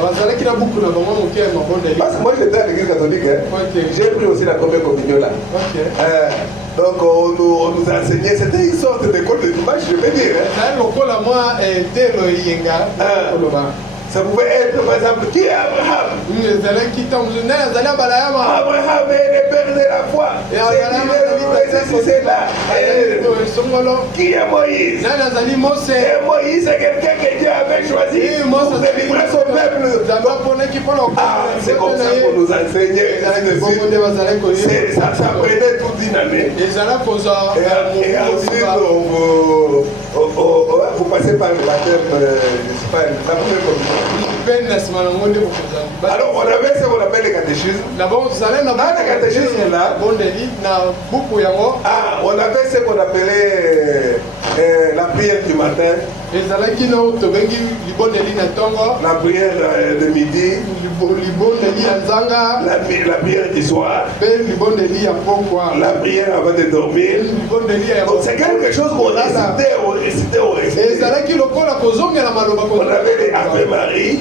Parce que moi j'étais à l'église catholique. J'ai pris aussi la première communion là. Donc on nous a enseigné, c'était une sorte d'école de dimanche, je vais dire. Ça pouvait être par exemple qui est Abraham. Abraham est le père de la foi. C'est là. Qui est Moïse? Et Moïse est quelqu'un que Dieu avait choisi pour délivrer son peuple. C'est comme ça qu'on nous enseignait. Ça prenait toute une année. Et ensuite vous passez par le baptême, je ne sais pas, la première communion. Alors on avait ce qu'on appelle le catéchisme. Dans le catéchisme là, on avait ce qu'on appelait la prière du matin, La prière de midi. La prière du soir. La prière avant de dormir. C'est quelque chose qu'on récitait au récité. On avait les Ave Marie.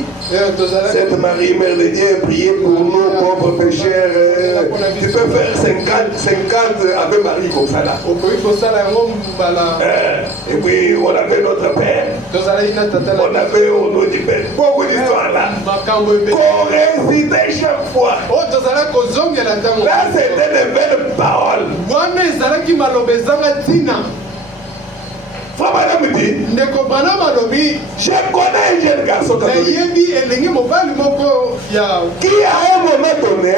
Sainte Marie, Mère de Dieu, priez pour nous, pauvres pécheurs. Tu peux faire 50 Ave Marie comme ça là. Et puis on avait notre Père. On avait au nom du Père. Beaucoup d'histoires là. Qu'on récitait chaque fois. Là c'était des belles paroles. Frère me dit, je connais un jeune garçon qui à un moment donné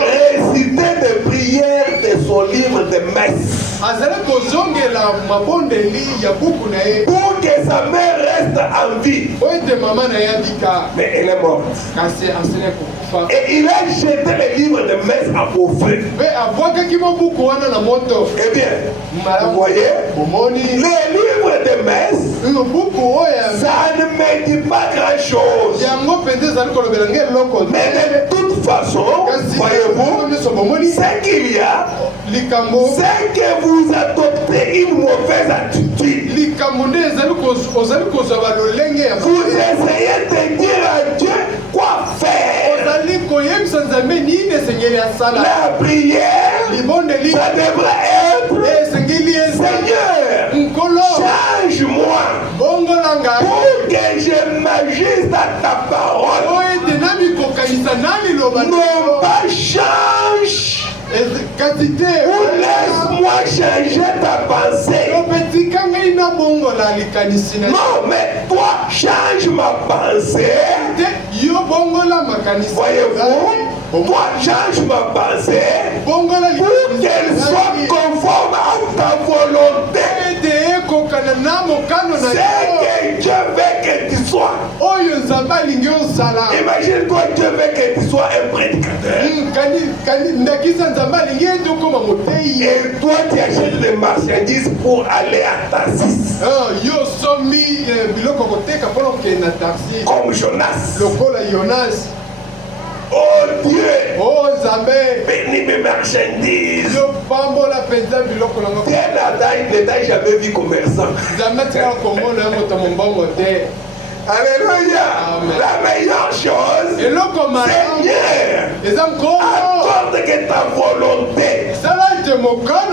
récitait des prières de son livre de messe pour que sa mère reste en vie. Mais elle est morte. Et il a jeté les livres de messe à vos frères. Eh bien, vous voyez, les livres de messe, ça ne me dit pas grand-chose. Mais de toute façon, voyez-vous, ce qu'il y a, c'est que vous adoptez une mauvaise attitude. Vous essayez de dire à Dieu quoi faire. La prière, ça devrait être Seigneur, change-moi pour que je m'ajuste à ta parole. Non pas change ou laisse-moi changer ta pensée. Non, mais toi change ma pensée. Voyez-vous, toi change ma pensée pour qu'elle soit conforme à ta volonté. C'est que Dieu veut que tu sois. Imagine-toi, Dieu veut que tu sois un prédicateur. Et toi tu achètes des marchandises pour aller à Tarsis. Comme Jonas. Oh Dieu, bénis mes marchandises. Ne t'a jamais vu commerçant. Alléluia. La meilleure chose, Seigneur, accorde que ta volonté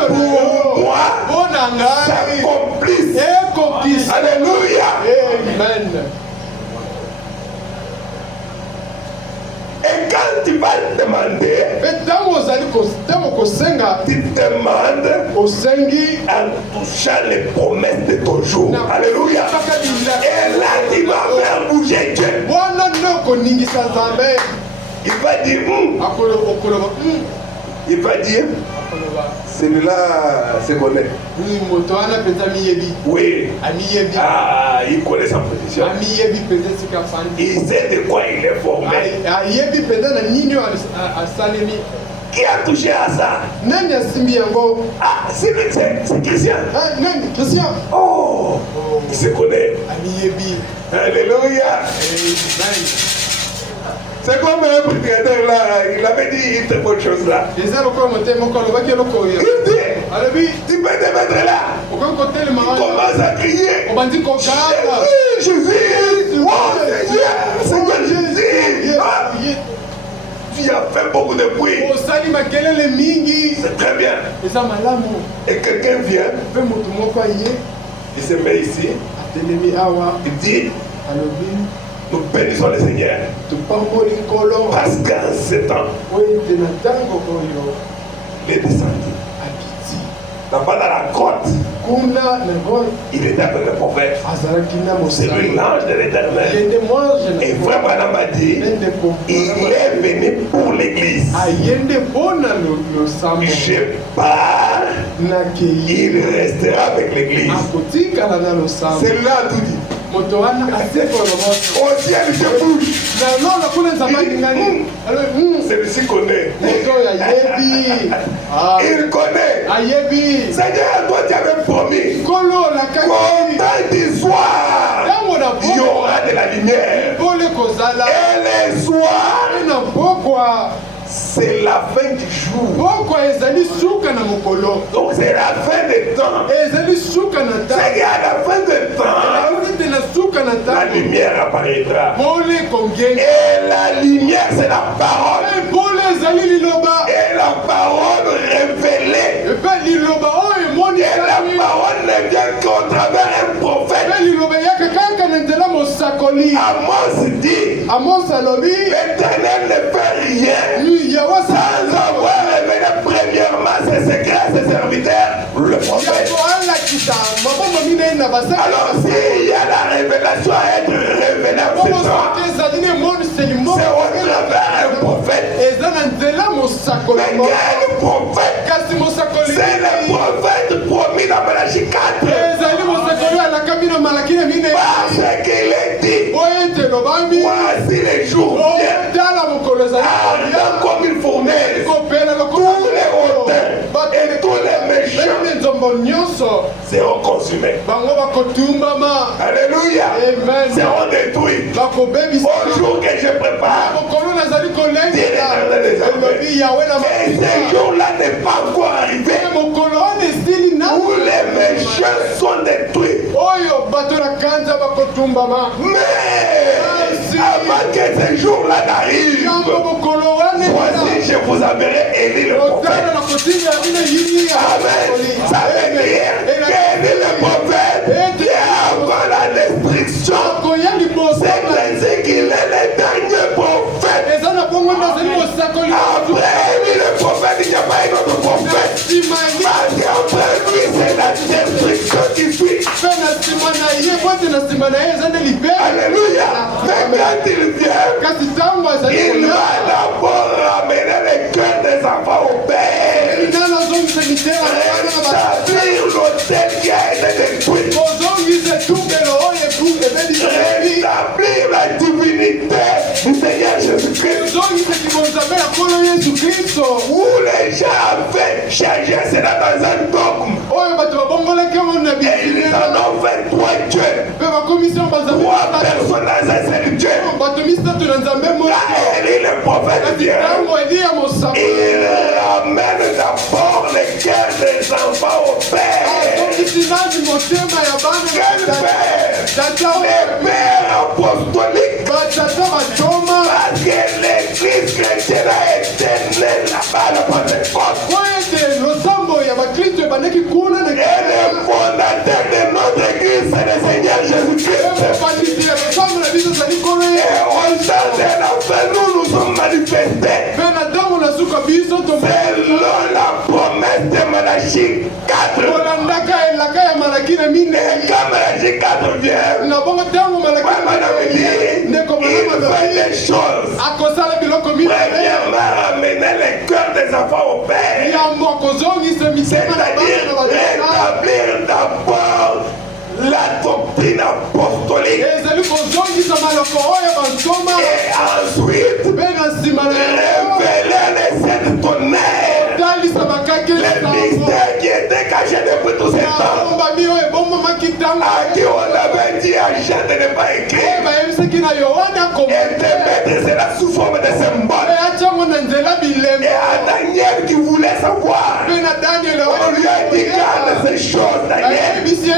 pour moi s'accomplisse. Alléluia. Amen. Et quand tu vas demander, tu demandes en touchant les promesses de ton jour. Alléluia. Et là, tu vas faire bouger Dieu. Il va dire, il va dire, celui-là se connaît. Oui. Ah, il connaît sa position. Il sait de quoi il est formé. Qui a touché à ça? Ah, c'est Christian. Oh, il se connaît. Alléluia. C'est comme un prédicateur là, il avait dit une très bonne chose là. Il dit, tu peux te mettre là. Il commence à crier. Jésus, oh Seigneur Jésus. Tu as fait beaucoup de bruit. C'est très bien. Et quelqu'un vient. Il se met ici. Il dit, nous bénissons le Seigneur. Parce qu'en ce temps, il est descendu. Là-bas dans la grotte, il était avec le prophète. C'est lui l'ange de l'Éternel. Et Frère Branham m'a dit, il est venu pour l'église. Je pars, il restera avec l'église. C'est là tout dit. Au ciel, je bouge. Celui-ci connaît. Il connaît. Seigneur, toi tu avais promis qu'au temps du soir, il y aura de la lumière. Et les soirs, c'est la fin du jour. Donc c'est la fin des temps. C'est qu'à la fin des temps, la lumière apparaîtra. Et la lumière, c'est la parole. Et la parole révélée. Et la parole ne vient qu'au travers un prophète. Amos dit, l'Éternel ne fait rien sans avoir révélé premièrement ses secrets à ses serviteurs, le prophète. Alors s'il y a la révélation à être révélée en ce temps, c'est au travers un prophète. Mais quel prophète? C'est le prophète promis dans Malachie 4. Parce qu'il est dit, voici les jours viennent, ardents comme une fournaise, tous les hautains et tous les méchants seront consumés. Alléluia. Seront détruits. Au jour que je prépare, dit l'Éternel des armées. Et ce jour-là n'est pas encore arrivé où les méchants sont détruits. Mais avant que ce jour-là n'arrive, voici je vous enverrai Élie le prophète. Amen. Ça veut dire qu'Élie le prophète, avant la destruction, c'est ainsi qu'il est le dernier prophète. Après Élie le prophète, il n'y a pas un autre prophète. Parce qu'après lui, c'est la destruction qui suit. Alléluia. Mais quand il vient, il va d'abord ramener les cœurs des enfants au Père. Rétablir l'autel qui a été détruit. Rétablir la divinité du Seigneur Jésus-Christ. Où les gens avaient changé cela dans un dogme. Et ils en ont fait 3 dieux. 3 personnes dans un seul Dieu. Quand Élie le prophète vient, il ramène d'abord les cœurs des enfants au Père. Quel père? Les pères apostoliques. Parce que l'église chrétienne a été née là-bas à la Pentecôte. Et le fondateur de notre église, c'est le Seigneur Jésus-Christ. Et au sein de la fin, nous nous sommes manifestés. Selon la promesse de Malachie 4. Et quand Malachie 4 vient, il fait des choses. Premièrement, ramener les cœurs des enfants au Père. C'est-à-dire rétablir d'abord la doctrine apostolique. Et ensuite, révéler les sept tonnerres. Les mystères qui étaient cachés depuis tous ces temps. À qui on avait dit à Jean de ne pas écrire. Et de mettre cela sous forme de symbole. Et à Daniel qui voulait savoir, on lui a dit garde ces choses, Daniel. Ceci ne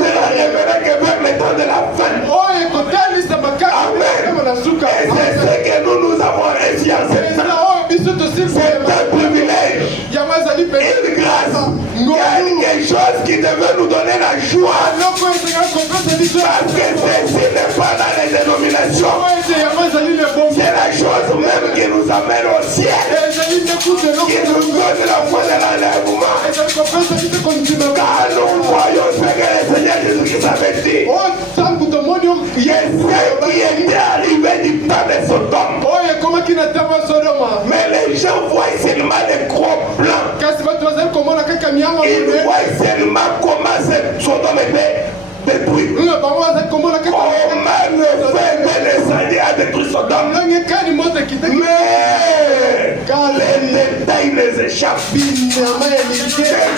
sera révélé que vers le temps de la fin. Amen. Et c'est ce que nous avons réussi en ce temps. C'est un privilège, une grâce, quelque chose qui devait nous donner la joie. Parce que ceci n'est pas dans les dénominations. C'est la chose même qui nous amène au ciel, qui nous donne la foi de l'enlèvement. Car nous voyons ce que le Seigneur Jésus-Christ avait dit. Et ce qui était arrivé du temps de Sodome. Mais les gens voient seulement les gros plans. Ils voient seulement comment cette Sodome était détruite. Comment le feu de descendre a détruit Sodome. Mais quand les détails les échappent, et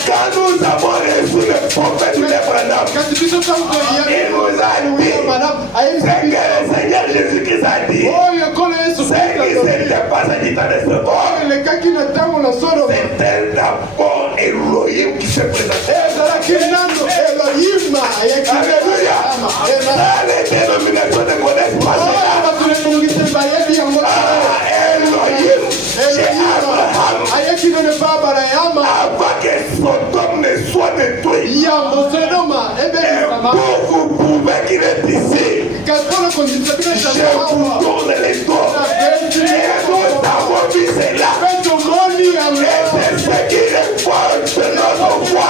quand nous avons reçu le prophète de l'Abraham, il nous a dit, c'est que le Seigneur Jésus-Christ a dit, c'est qui s'était passé dit dans le Sodome. C'était d'abord Elohim qui se présentait. Alléluia. Dans les dénominations ne connaissent pas cela. Elohim chez Abraham, avant que Sodome ne soit détruit. Et vous pouvez qu'il est ici. Je vous tourne les doigts. Et nous avons vu cela. Et c'est ce qui récolte notre foi.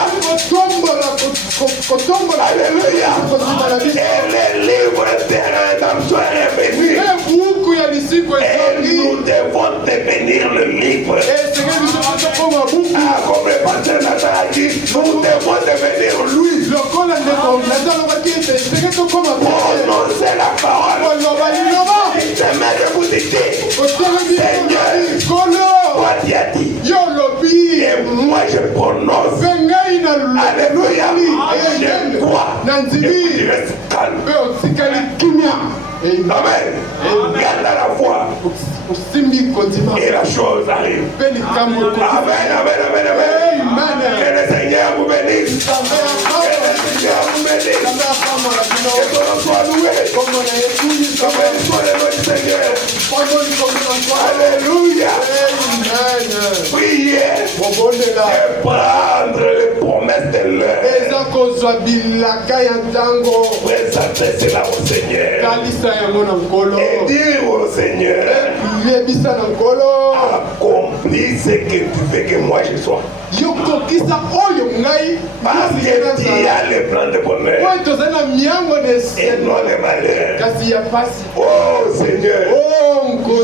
Alléluia. Et les livres de rédemption est revenu. Et nous devons devenir le livre. Comme le pasteur Nathan a dit, nous devons devenir lui. Pour annoncer la parole. Il te met de vous dire, Seigneur, toi tu as dit. Et moi je prononce. Alléluia. Je crois. Et tu restes calme. Amen. Garde la foi. Et la chose arrive. Amen, amen, amen, amen. Que le Seigneur vous bénisse. Que le Seigneur vous bénisse. Que ton nom soit loué. Amen, soit le nom du Seigneur. Alléluia. Priez et prendre les promesses de l'heure. Présentez cela au Seigneur. Et dire au Seigneur, accomplis ce que tu veux que moi je sois. Parce que tu as le plan de bonheur et non le malheur. Oh Seigneur,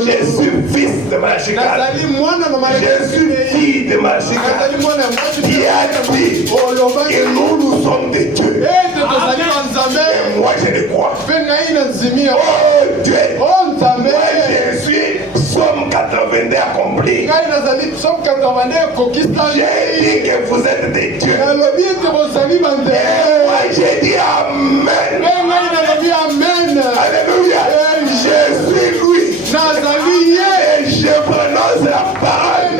je suis fils de Machigal. Je suis fille de Machigal. Qui a dit que nous sommes des dieux. Et moi je le crois. Oh Dieu, moi je suis Psaume 82 accompli. J'ai dit que vous êtes des dieux. Et moi j'ai dit Amen. Alléluia. Je suis lui. Et je prononce la parole.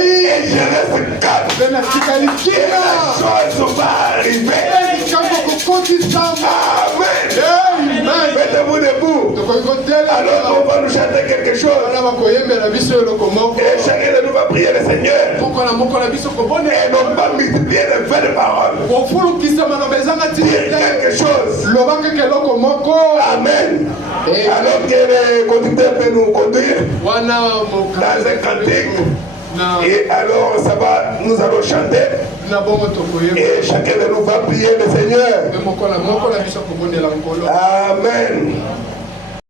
Et je reste calme. Et la chose va arriver. Amen. Mettez-vous debout. Alors on va nous chanter quelque chose. Et chacun de nous va prier le Seigneur. Et non pas multiplier les faits de parole. Dire quelque chose. Amen. Alors que les conducteurs peuvent nous conduire dans un cantique. Et alors ça va, nous allons chanter. Et chacun de nous va prier le Seigneur. Amen.